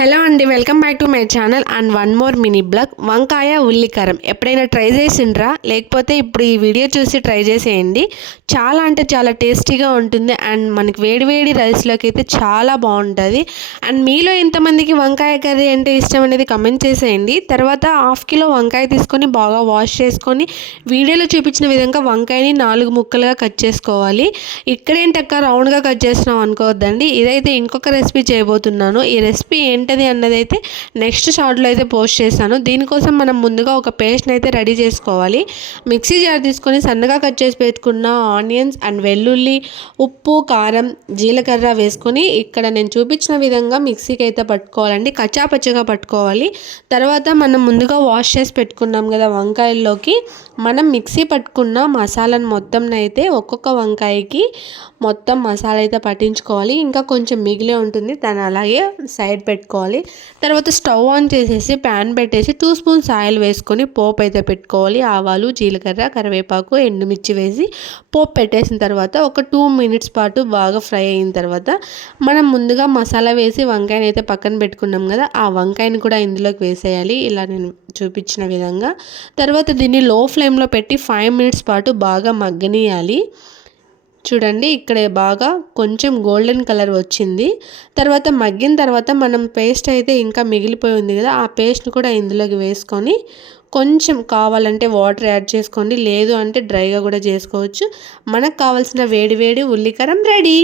Hello అండి, welcome back to my channel and one more mini blog. వంకాయ ఉల్లికారం ఎప్పుడైనా try చేసిండ్రా? లేకపోతే ఇప్పుడు ఈ వీడియో చూసి ట్రై చేసేయండి. చాలా అంటే చాలా టేస్టీగా ఉంటుంది అండ్ మనకి వేడివేడి రైస్లోకి అయితే చాలా బాగుంటుంది. అండ్ మీలో ఎంతమందికి వంకాయ కర్రీ అంటే ఇష్టం అనేది కమెంట్ చేసేయండి. తర్వాత హాఫ్ కిలో వంకాయ తీసుకొని బాగా వాష్ చేసుకొని వీడియోలో చూపించిన విధంగా వంకాయని 4 ముక్కలుగా కట్ చేసుకోవాలి. ఇక్కడేంటక్క రౌండ్గా కట్ చేస్తున్నాం అనుకోవద్దండి. ఇదైతే ఇంకొక రెసిపీ చేయబోతున్నాను. ఈ రెసిపీ ఏంటది అన్నదైతే నెక్స్ట్ షార్ట్లో అయితే పోస్ట్ చేస్తాను. దీనికోసం మనం ముందుగా ఒక పేస్ట్ని అయితే రెడీ చేసుకోవాలి. మిక్సీ జార్ తీసుకొని సన్నగా కట్ చేసి పెట్టుకున్న ఆనియన్స్ అండ్ వెల్లుల్లి, ఉప్పు, కారం, జీలకర్ర వేసుకొని ఇక్కడ నేను చూపించిన విధంగా మిక్సీకి అయితే పట్టుకోవాలండి. కచ్చాపచ్చగా పట్టుకోవాలి. తర్వాత మనం ముందుగా వాష్ చేసి పెట్టుకున్నాం కదా వంకాయల్లోకి మనం మిక్సీ పట్టుకున్న మసాలాను మొత్తం అయితే ఒక్కొక్క వంకాయకి మొత్తం మసాలా అయితే పట్టించుకోవాలి. ఇంకా కొంచెం మిగిలే ఉంటుంది, దాన్ని అలాగే సైడ్ పెట్టుకోవాలి. తర్వాత స్టవ్ ఆన్ చేసేసి ప్యాన్ పెట్టేసి 2 స్పూన్స్ ఆయిల్ వేసుకొని పోపు అయితే పెట్టుకోవాలి. ఆవాలు, జీలకర్ర, కరివేపాకు, ఎండుమిర్చి వేసి పోపు పెట్టేసిన తర్వాత ఒక 2 మినిట్స్ పాటు బాగా ఫ్రై అయిన తర్వాత మనం ముందుగా మసాలా వేసి వంకాయని అయితే పక్కన పెట్టుకున్నాం కదా, ఆ వంకాయని కూడా ఇందులోకి వేసేయాలి ఇలా నేను చూపించిన విధంగా. తర్వాత దీన్ని లో ఫ్లేమ్లో పెట్టి 5 మినిట్స్ పాటు బాగా మగ్గనియాలి. చూడండి ఇక్కడ బాగా కొంచెం గోల్డెన్ కలర్ వచ్చింది. తర్వాత మగ్గిన తర్వాత మనం పేస్ట్ అయితే ఇంకా మిగిలిపోయి ఉంది కదా, ఆ పేస్ట్ని కూడా ఇందులోకి వేసుకొని కొంచెం కావాలంటే వాటర్ యాడ్ చేసుకోండి, లేదు అంటే డ్రైగా కూడా చేసుకోవచ్చు. మనకు కావాల్సిన వేడి వేడి ఉల్లికారం రెడీ.